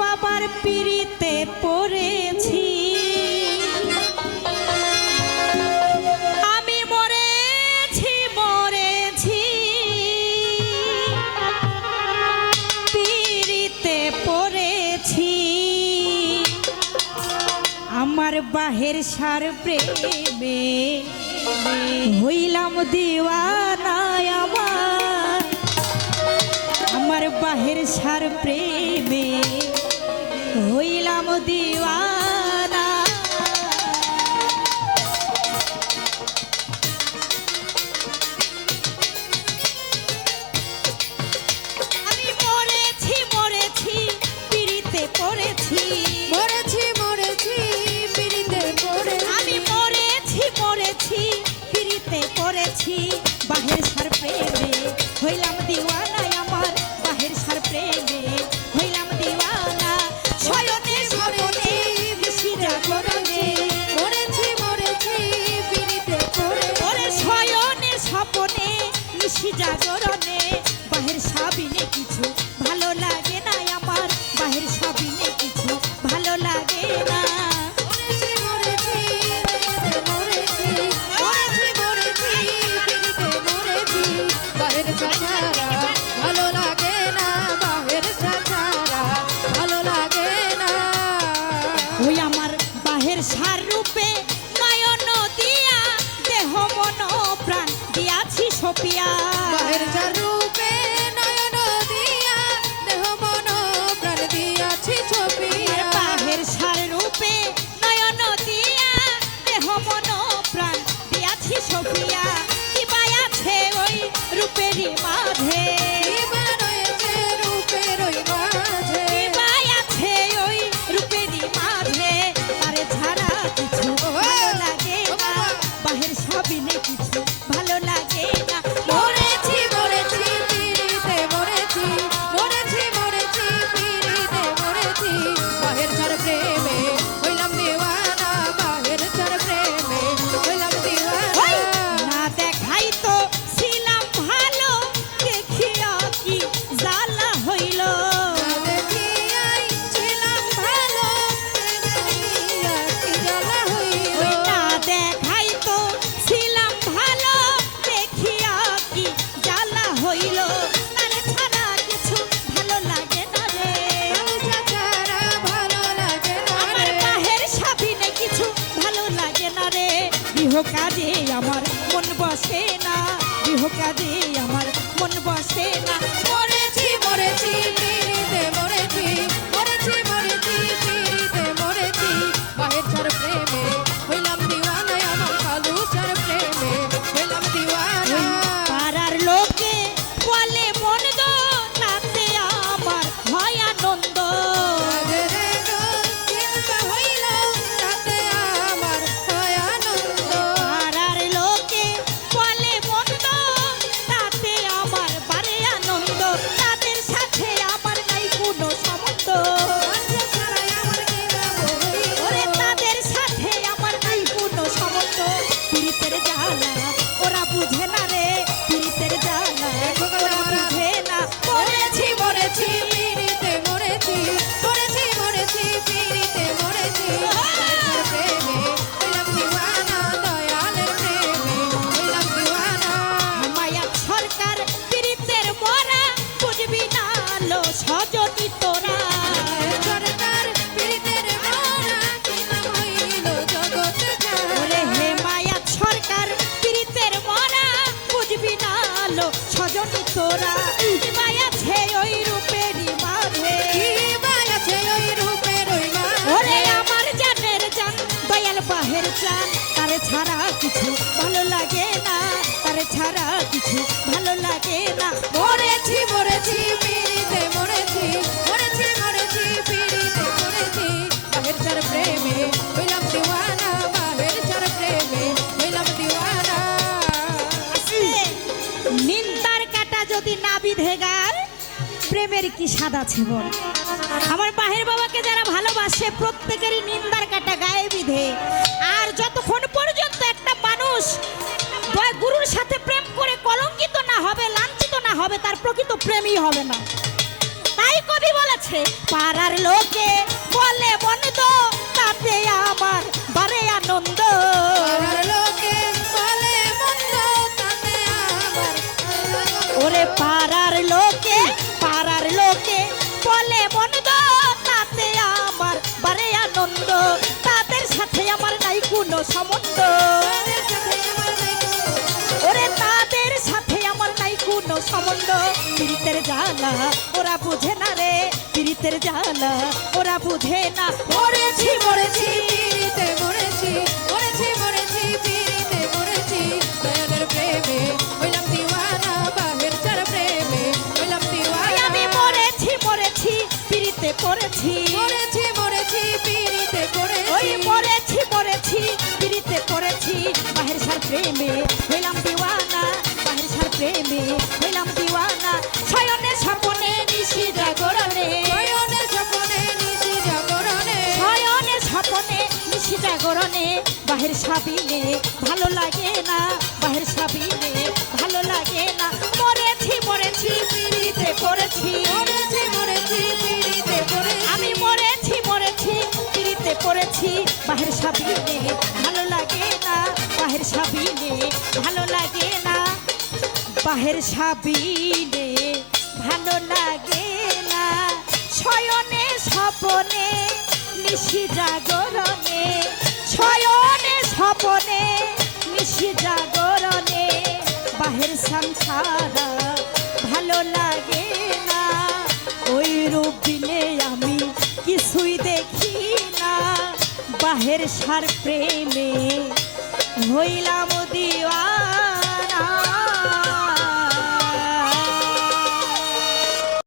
বাবার পিড়িতে পড়েছি। আমি পিড়িতে পড়েছি। আমার বাহের সার প্রেমে হইলাম দিওয়ানায় আমার বাহের সার প্রেমে হইলাম দিওয়া নিশি জাগরণে, বাহির সাবিনে কিছু ভালো লাগে না আমার, বাহির সাবিনে কিছু ভালো লাগে না গৃহকাজে আমার মন বসে না গৃহকাজে আমার মন বসে না। সজন তোরা। মায়া আছে ওই রূপেরই মাঝে। মায়া আছে ওই রূপের ওই ওরে ছাড়া কিছু ভালো লাগে না তারে ছাড়া ভালো লাগে না। মরেছি মরেছি মিরিতে মরেছি। কি সাদা আছে আমার পাহের বাবাকে যারা ভালোবাসে, প্রত্যেকেরই নিন্দার কাটা গায়ে বিধে। আর যতক্ষণ পর্যন্ত একটা মানুষ গুরুর সাথে প্রেম করে কলঙ্কিত না হবে, লাঞ্ছিত না হবে, তার প্রকৃত প্রেমই হবে না। তাই কবি বলেছে, পাড়ার লোকে পীড়িতের জ্বালা ওরা বুঝে না রে পীড়িতের জ্বালা ওরা বুঝে না। মরেছি মরেছি পিড়িতে মরেছি মরেছি মরেছি পিড়িতে মরেছি। নয়নের প্রেমে হইলাম দিওয়ানা বাহের চার প্রেমে হইলাম দিওয়ানা। আমি মরেছি মরেছি পীড়িতে পড়েছি। মরেছি মরেছি পিড়িতে ওই মরেছি মরেছি পীড়িতে পড়েছি। বাহের সার প্রেমে হইলাম দিওয়ানা। সাবিনে ভালো লাগে না বাহের সাবিনে ভালো লাগে না। মরেছি মরেছি পীড়িতে পড়েছি। মরেছি মরেছি পিড়িতে পড়েছি। আমি মরেছি মরেছি পিড়িতে পড়েছি। বাহের সাবিনে ভালো লাগে না বাহের সাবিনে ভালো লাগে না। বাহের সাবিনে ভালো লাগে না। শয়নে স্বপনে বাহের ছাড়া ভালো লাগে না। ওই রূপ দিলে আমি কিছুই দেখি না। বাহের সার প্রেমে হইলাম দিওয়া